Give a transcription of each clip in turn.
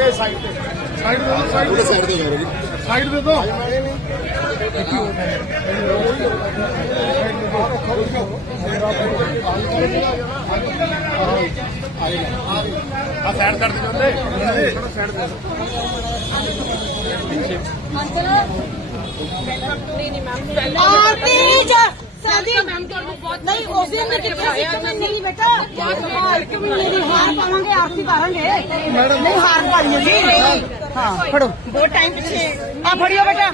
ਦੇ ਸਾਈਡ ਤੇ। ਸਾਈਡ ਦੇ ਦਿਓ, ਸਾਈਡ ਉਹਦੇ ਸਾਈਡ ਤੇ ਜਾ ਰਹੀ। ਸਾਈਡ ਦੇ ਆ ਸਾਈਡ ਕਰ ਜੋਦੇ ਸਾਈਡ ਨਹੀਂ ਕਿਹਾ ਸੀ ਕਿ ਨਹੀਂ ਬੇਟਾ ਇੱਕ ਵੀ ਮੇਰੀ ਹਾਰ ਪਾਵਾਂਗੇ ਆਰਤੀ ਪਾਵਾਂਗੇ ਨਹੀਂ ਹਾਰ ਪਾਣੀ ਜੀ ਹਾਂ ਫੜੋ ਦੋ ਟਾਈਮ ਪਿੱਛੇ ਆ ਫੜਿਓ ਬੇਟਾ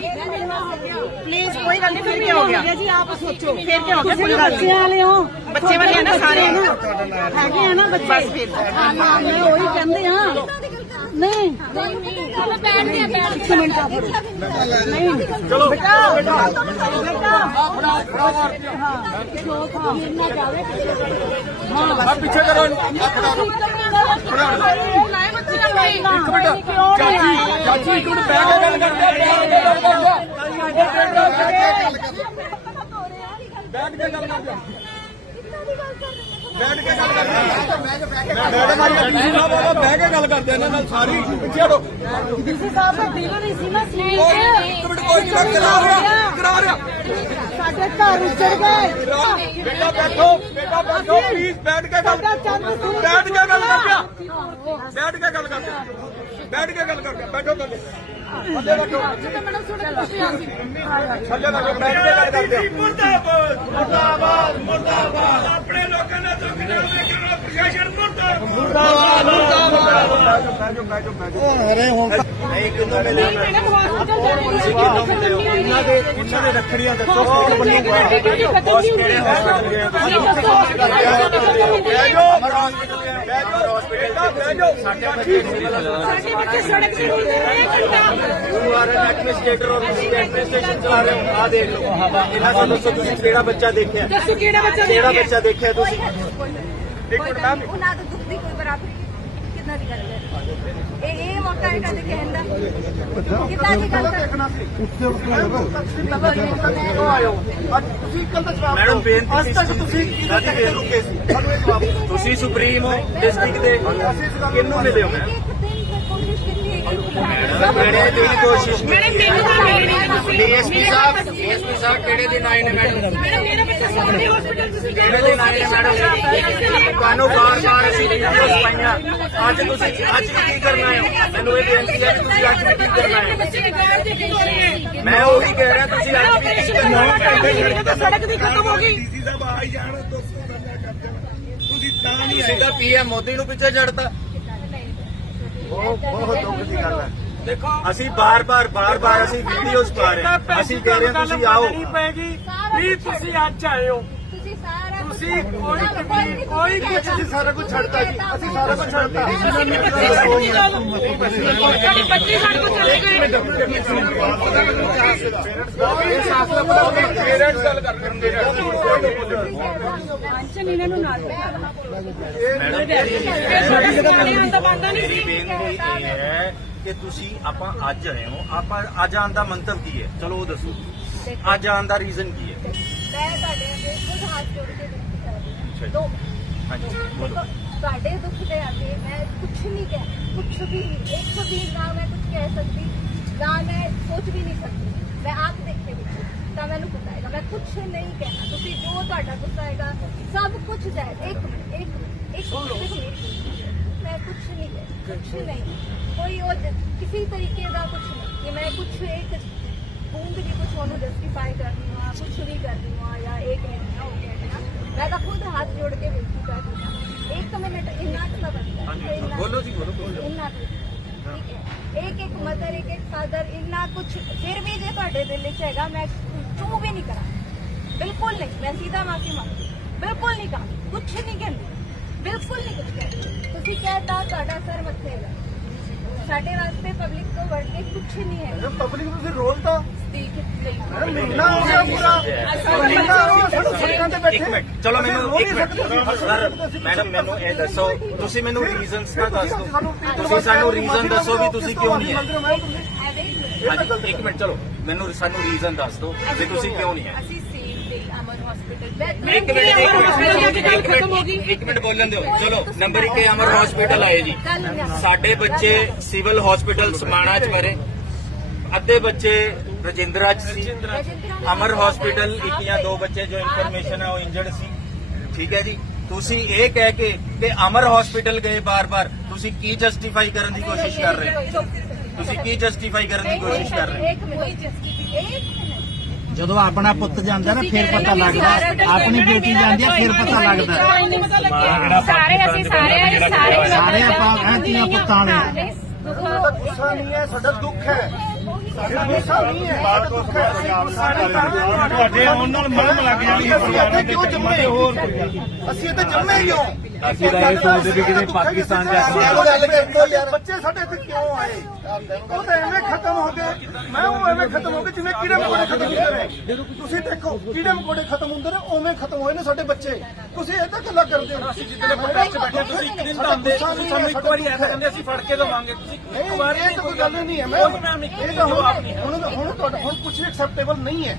ਪਲੀਜ਼ ਕੋਈ ਗੱਲ ਨਹੀਂ ਫਿਰ ਕੀ ਹੋ ਗਿਆ? ਜੀ ਆਪ ਸੋਚੋ। ਫਿਰ ਕੀ ਹੋ ਗਿਆ? ਕੋਈ ਗੱਲ ਬੱਚੇ ਵਾਲੇ ਹੋ। ਬੱਚੇ ਵਾਲੇ ਆ ਨਾ ਸਾਰੇ। ਹੈਗੇ ਆ ਨਾ ਬੱਚੇ। ਬਸ ਫਿਰ। ਹਾਂ ਮੈਂ ਉਹੀ ਕਹਿੰਦੇ ਆ ਨਹੀਂ। ਗਿਆ ਬੈਠ ਇੱਕ ਮਿੰਟ ਆ ਫੜੋ ਨਹੀਂ। ਚਲੋ। ਬੇਟਾ ਬੇਟਾ। ਬੇਟਾ। ਆ ਪਿੱਛੇ ਕਰੋ ਇਹਨੂੰ। ਇੱਕ ਮਿੰਟ। ਚਾਚੀ ਚਾਚੀ ਇੱਕ ਮਿੰਟ ਬਹਿ ਕੇ ਗੱਲ ਕਰਦੇ ਆ ਬੈਠ ਕੇ ਗੱਲ ਕਰਦੇ। ਬੈਠ ਕੇ ਗੱਲ ਕਰਦੇ ਆ। ਮੈਡਮ ਸਾਹਿਬ ਆਇਆ ਬਹਿ ਕੇ ਗੱਲ ਕਰਦੇ ਇਹਨਾਂ ਨਾਲ ਸਾਰੀ ਪਿੱਛੇ ਹਟੋ ਡੀਸੀ ਸਾਹਿਬ ਦਾ ਦਿਲ ਨਹੀਂ ਸੀ ਨਾ ਸੀ ਨਹੀਂ ਕਰਾ ਰਿਹਾ ਕਰਾ ਰਿਹਾ। ਸਾਡੇ ਘਰ ਉੱਜੜ ਗਏ। ਬੇਟਾ ਬੈਠੋ ਬੇਟਾ ਬੈਠੋ ਪਲੀਜ਼ ਬੈਠ ਕੇ ਗੱਲ ਬੈਠ ਕੇ ਗੱਲ ਕਰਦੇ ਆ ਬੈਠ ਕੇ ਗੱਲ ਕਰਦੇ ਆ ਬੈਠ ਕੇ ਗੱਲ ਕਰਦੇ ਆ ਬੈਠੋ ਥੱਲੇ ਥੱਲੇ ਬੈਠੋ। ਥੱਲੇ ਬੈਠੋ। ਬੈਠ ਕੇ ਗੱਲ ਕਰਦੇ ਆ। ਮੁਰਦਾਬਾਦ ਮੁਰਦਾਬਾਦ। ਮੁਰਦਾਬਾਦ ਆਪਣੇ ਲੋਕਾਂ ਦਾ ਦੁੱਖ ਨਾਲ ਵੇਖਣ ਪ੍ਰਸ਼ਾਸਨ ਮੁਰਦਾਬਾਦ। ਇਹਨਾਂ ਦੇ ਇਹਨਾਂ ਦੇ ਰੱਖੜੀਆਂ ਦੱਸੋ ਕੌਣ ਬਣੂਗਾ ਬਹਿ ਜਾਓ ਬਹਿ ਜਾਓ ਬੇਟਾ ਬਹਿ ਜਾਓ ਸਾਡੇ ਬੱਚੇ ਸਾਡੇ ਬੱਚੇ ਸੜਕ ਤੇ ਰੁਲਦੇ ਰਹੇ ਘੰਟਾ you are an administrator of this administration ਚਲਾ ਰਹੇ ਹੋ ਆ ਦੇਖ ਲਓ ਇਹਨਾਂ ਤੋਂ ਦੱਸੋ ਤੁਸੀਂ ਕਿਹੜਾ ਬੱਚਾ ਦੇਖਿਆ ਦੱਸੋ ਕਿਹੜਾ ਬੱਚਾ ਕਿਹੜਾ ਬੱਚਾ ਦੇਖਿਆ ਤੁਸੀਂ ਇੱਕ ਮਿੰਟ ਮੈਮ ਉਹਨਾਂ ਦੇ ਦੁੱਖ ਦੀ ਕੋਈ ਬਰਾਬਰੀ ਕਿੰਨਾ ਦੀ ਗੱਲ ਹੈ ਇਹ ਇਹ ਮੌਕਾ ਹੈ ਕਦੇ ਕਹਿਣ ਦਾ ਗੱਲ ਤੁਸੀਂ ਮੈਡਮ ਬੇਨਤੀ ਸੁਪਰੀਮ ਹੋ ਡਿਸਟ੍ਰਿਕਟ ਦੇ ਮਿਲੇ ਹੋ ਕੋਸ਼ਿਸ਼ ਕੀਤੀ ਹੈ ਕਿਹੜੇ ਦਿਨ ਕੋਸ਼ਿਸ਼ ਮੈਡਮ ਮੈਨੂੰ ਡੀਐਸਪੀ ਸਾਹਿਬ ਡੀਐਸਪੀ ਸਾਹਿਬ ਕਿਹੜੇ ਦਿਨ ਆਏ ਨੇ ਮੈਡਮ ਮੈਡਮ ਮੇਰਾ ਬੱਚਾ ਸਾਡੇ ਹਸਪੀਟਲ ਤੁਸੀਂ ਕਿਹੜੇ ਦਿਨ ਆਏ ਨੇ ਮੈਡਮ ਤੁਹਾਨੂੰ ਬਾਰ-ਬਾਰ ਅਸੀਂ ਵੀਡੀਓਸ ਪਾਈਆਂ। ਅੱਜ ਤੁਸੀਂ ਅੱਜ ਵੀ ਕੀ ਕਰਨਾ ਹੈ? ਮੈਨੂੰ ਇਹ ਬੇਨਤੀ ਹੈ ਕਿ ਤੁਸੀਂ ਅੱਜ ਵੀ ਕੀ ਕਰਨਾ ਹੈ? ਮੈਂ ਉਹੀ ਕਹਿ ਰਿਹਾ ਤੁਸੀਂ ਅੱਜ ਵੀ ਕੀ ਕਰਨਾ ਹੈ? ਸੜਕ ਦੀ ਖਤਮ ਹੋ ਗਈ। ਡੀਸੀ ਸਾਹਿਬ ਆ ਹੀ ਜਾਣ ਦੋਸਤੋ ਦਾ ਕਰ ਤੁਸੀਂ ਤਾਂ ਨਹੀਂ ਤੁਸੀਂ ਤਾਂ ਪੀਐਮ ਮੋਦੀ ਨੂੰ ਪਿੱਛੇ ਛੱਡਤਾ ਬਹੁਤ ਦੁੱਖ ਦੀ ਗੱਲ ਹੈ। ਦੇਖੋ ਅਸੀਂ ਬਾਰ-ਬਾਰ ਬਾਰ-ਬਾਰ ਅਸੀਂ ਵੀਡੀਓਜ਼ ਪਾ ਰਹੇ ਹਾਂ। ਅਸੀਂ ਕਹਿ ਰਹੇ ਹਾਂ ਤੁਸੀਂ ਆਓ। ਪੈਗੀ ਪਲੀਜ਼ ਤੁਸੀਂ ਅੱਜ ਆਏ ਹੋ। ਤੁਸੀਂ ਕੋਈ ਕੁਝ ਸਾਰਾ ਕੁਝ ਛੱਡਤਾ ਜੀ। ਅਸੀਂ ਸਾਰਾ ਕੁਝ ਛੱਡਤਾ। ਪੇਰੈਂਟਸ ਗੱਲ ਕਰ ਰਹੇ ਹੈ ਕਿ ਤੁਸੀਂ ਆਪਾਂ ਅੱਜ ਆਏ ਹੋ। ਆਪਾਂ ਅੱਜ ਆਉਣ ਦਾ ਮੰਤਵ ਕੀ ਹੈ? ਚਲੋ ਉਹ ਦੱਸੋ। ਅੱਜ ਆਉਣ ਦਾ ਰੀਜ਼ਨ ਕੀ ਹੈ? ਮੈਂ ਤੁਹਾਡੇ ਅੱਗੇ ਖੁਦ ਹੱਥ ਜੋੜ ਕੇ ਬੇਨਤੀ ਕਰਦੀ ਹਾਂ ਦੋ ਹਾਂਜੀ ਬੋਲੋ। ਤੁਹਾਡੇ ਦੁੱਖ ਦੇ ਅੱਗੇ ਮੈਂ ਕੁਝ ਨਹੀਂ ਕਹਿ ਕੁਝ ਵੀ ਨਹੀਂ। ਇੱਕ ਵੀ ਨਾ ਮੈਂ ਕੁਝ ਕਹਿ ਸਕਦੀ ਨਾ ਮੈਂ ਸੋਚ ਵੀ ਨਹੀਂ ਸਕਦੀ। ਮੈਂ ਆਪ ਦੇਖੇ ਵਿੱਚ ਤਾਂ ਮੈਨੂੰ ਪਤਾ ਹੈਗਾ। ਮੈਂ ਕੁਝ ਨਹੀਂ ਕਹਿਣਾ। ਤੁਸੀਂ ਜੋ ਤੁਹਾਡਾ ਗੁੱਸਾ ਹੈਗਾ ਸਭ ਕੁਝ ਜਾਏ ਇੱਕ ਮਿੰਟ ਇੱਕ ਮਿੰਟ ਇੱਕ ਮਿੰਟ ਮੈਂ ਕੁਝ ਨਹੀਂ ਕਹਿ ਕੁਝ ਨਹੀਂ। ਕੋਈ ਉਹ ਕਿਸੇ ਤਰੀਕੇ ਦਾ ਕੁਝ ਨਹੀਂ। ਕਿ ਮੈਂ ਕੁਝ ਇੱਕ ਬੂੰਦ ਵੀ ਕੁਝ ਉਹਨੂੰ ਜਸਟੀਫਾਈ ਕਰਨੀ ਹਾਂ ਕੁਝ ਵੀ ਕਰਨੀ ਹਾਂ ਜਾਂ ਇੱਕ ਮਿੰਟ ਨਾ ਹੋ ਗਿਆ ਹੈ ਨਾ ਮੈਂ ਤਾਂ ਖੁਦ ਹੱਥ ਜੋੜ ਕੇ ਬੇਨਤੀ ਕਰਦੀ ਹਾਂ ਇੱਕ ਮਿੰਟ ਇੰਨਾ ਕੁ ਤਾਂ ਬਣਦਾ ਹੈ। ਇੰਨਾ- ਬੋਲੋ ਜੀ, ਬੋਲੋ, ਬੋਲੋ। ਇੰਨਾ ਕੁ ਠੀਕ ਹੈ ਇੱਕ ਇੱਕ ਮਦਰ ਇੱਕ ਇੱਕ ਫਾਦਰ ਇੰਨਾ ਕੁਝ ਫਿਰ ਵੀ ਜੇ ਤੁਹਾਡੇ ਦਿਲ ਵਿੱਚ ਹੈਗਾ ਮੈਂ ਚੂ ਵੀ ਨਹੀਂ ਕਰਾਂ ਬਿਲਕੁਲ ਨਹੀਂ ਮੈਂ ਸਿੱਧਾ ਮਾਫੀ ਮੰਗਦੀ ਬਿਲਕੁਲ ਨਹੀਂ ਕਰਾਂ ਕੁਝ ਨਹੀਂ ਕਹਿੰਦੀ ਬਿਲਕੁਲ ਨਹੀਂ ਕੁਝ ਕਹਿੰਦੀ ਤੁਸੀਂ ਕਹਿਤਾ ਤੁਹਾਡਾ ਸਰ ਮੱਥੇ ਹੈਗਾ ਸਾਡੇ ਵਾਸਤੇ ਪਬਲਿਕ ਤੋਂ ਵੜ ਕੇ ਕੁਝ ਨਹੀਂ ਹੈ ਪਬਲਿਕ ਨੂੰ ਤੁਸੀਂ ਰੋਲ ਤਾਂ ਤੁਸੀਂ ਇੱਕ ਮਿੰਟ ਚਲੋ ਮੈਨੂੰ ਸਾਨੂੰ ਚਲੋ ਨੰਬਰ 1 ਅਮਰ ਹਸਪੀਟਲ ਆਏ ਜੀ। ਸਾਡੇ ਬੱਚੇ ਸਿਵਲ ਹਸਪੀਟਲ ਸਮਾਣਾ ਚ ਮਰੇ। ਅੱਧे बच्चे ਰਜਿੰਦਰਾ ਚ ਸੀ। ਅਮਰ ਹਸਪੀਟਲ ਇੱਕ ਜਾਂ ਦੋ ਬੱਚੇ ਜੋ ਇਨਫੋਰਮੇਸ਼ਨ ਹੈ ਉਹ ਇੰਜਰਡ ਸੀ। ਠੀਕ ਹੈ ਜੀ? ਤੁਸੀਂ ਇਹ ਕਹਿ ਕੇ ਕਿ ਅਮਰ ਹਸਪੀਟਲ ਗਏ ਬਾਰ-ਬਾਰ ਤੁਸੀਂ ਕੀ ਜਸਟੀਫਾਈ ਕਰਨ ਦੀ ਕੋਸ਼ਿਸ਼ ਕਰ ਰਹੇ ਤੁਸੀਂ ਕੀ ਜਸਟੀਫਾਈ ਕਰਨ ਦੀ ਕੋਸ਼ਿਸ਼ ਕਰ ਰਹੇ ਜਦੋਂ ਆਪਣਾ ਪੁੱਤ ਜਾਂਦਾ ਨਾ ਫਿਰ ਪਤਾ ਲੱਗਦਾ। ਆਪਣੀ ਬੇਟੀ ਜਾਂਦੀ ਹੈ ਫਿਰ ਪਤਾ ਲੱਗਦਾ। ਸਾਰੇ ਅਸੀਂ ਸਾਰੇ ਸਾਰੇ ਸਾਰੇ ਆਪਾਂ ਧੀਆਂ ਪੁੱਤਾਂ ਨੇ। ਸਾਡਾ ਦੁੱਖ ਹੈ। ਤੁਹਾਡੇ ਆਉਣ ਨਾਲ ਮਰਮ ਲੱਗ ਜਾਣੀ ਹੈ ਅਸੀਂ ਇੱਥੇ ਜੰਮੇ ਕਿਉਂ ਅਸੀਂ ਤਾਂ ਇਹ ਸੋਚਦੇ ਵੀ ਕਿਤੇ ਪਾਕਿਸਤਾਨ ਜਾ ਕੇ ਬੱਚੇ ਸਾਡੇ ਇੱਥੇ ਕਿਉਂ ਆਏ? ਉਹ ਤਾਂ ਐਵੇਂ ਖਤਮ ਹੋ ਗਏ। ਮੈਂ ਉਹ ਐਵੇਂ ਖਤਮ ਹੋ ਗਏ ਜਿਵੇਂ ਕੀੜੇ ਮਕੌੜੇ ਖਤਮ ਹੁੰਦੇ ਨੇ ਤੁਸੀਂ ਦੇਖੋ ਕੀੜੇ ਮਕੌੜੇ ਖਤਮ ਹੁੰਦੇ ਨੇ ਉਵੇਂ ਖਤਮ ਹੋਏ ਨੇ ਸਾਡੇ ਬੱਚੇ। ਤੁਸੀਂ ਇਹ ਤਾਂ ਗੱਲਾਂ ਕਰਦੇ ਹੋ। ਅਸੀਂ ਜਿੱਦਣ ਆਪਣੇ ਚ ਬੈਠੇ ਤੁਸੀਂ ਇੱਕ ਦਿਨ ਤਾਂ ਆਉਂਦੇ ਤੁਸੀਂ ਸਾਨੂੰ ਇੱਕ ਵਾਰੀ ਐਸਾ ਕਹਿੰਦੇ ਅਸੀਂ ਫੜ ਕੇ ਦਵਾਂਗੇ ਤੁਸੀਂ ਇੱਕ ਵਾਰ ਇਹ ਤਾਂ ਕੋਈ ਗੱਲ ਨਹੀਂ ਹੈ। ਮੈਂ ਇਹ ਤਾਂ ਹੁਣ ਹੁਣ ਹੁਣ ਤੁਹਾਡਾ ਹੁਣ ਕੁਝ ਐਕਸੈਪਟੇਬਲ ਨਹੀਂ ਹੈ।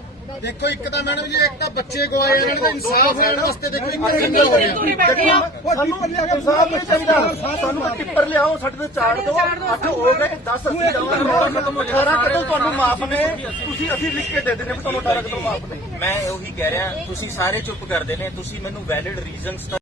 ਦੇਖੋ ਇੱਕ ਤਾਂ ਮੈਡਮ ਜੀ ਇੱਕ ਤਾਂ ਬੱਚੇ ਗਵਾਏ ਇਹਨਾਂ ਨੂੰ ਇਨਸਾਫ ਲੈਣ ਵਾਸਤੇ ਦੇਖੋ ਇੱਕ ਸਿੰਗਲ ਹੋਏ ਸਾਨੂੰ ਇਨਸਾਫ ਨਹੀਂ ਚਾਹੀਦਾ। ਸਾਨੂੰ ਤਾਂ ਟਿੱਪਰ ਲਿਆਓ ਸਾਡੇ ਤੇ ਚਾੜ ਦਿਓ। ਅੱਠ ਹੋ ਗਏ 10 ਅਸੀਂ ਦਵਾਂਗੇ 18 ਕਦੋਂ ਤੁਹਾਨੂੰ ਮਾਫ ਨੇ? ਤੁਸੀਂ ਅਸੀਂ ਲਿਖ ਕੇ ਦੇ ਦਿੰਦੇ ਵੀ ਤੁਹਾਨੂੰ 18 ਕਦੋਂ ਮਾਫ ਨੇ। ਮੈਂ ਉਹੀ ਕਹਿ ਰਿਹਾ ਤੁਸੀਂ ਸਾਰੇ ਚੁੱਪ ਕਰਦੇ ਨੇ ਤੁਸੀਂ ਮੈਨੂੰ ਵੈਲਿਡ ਰੀਜ਼ਨਸ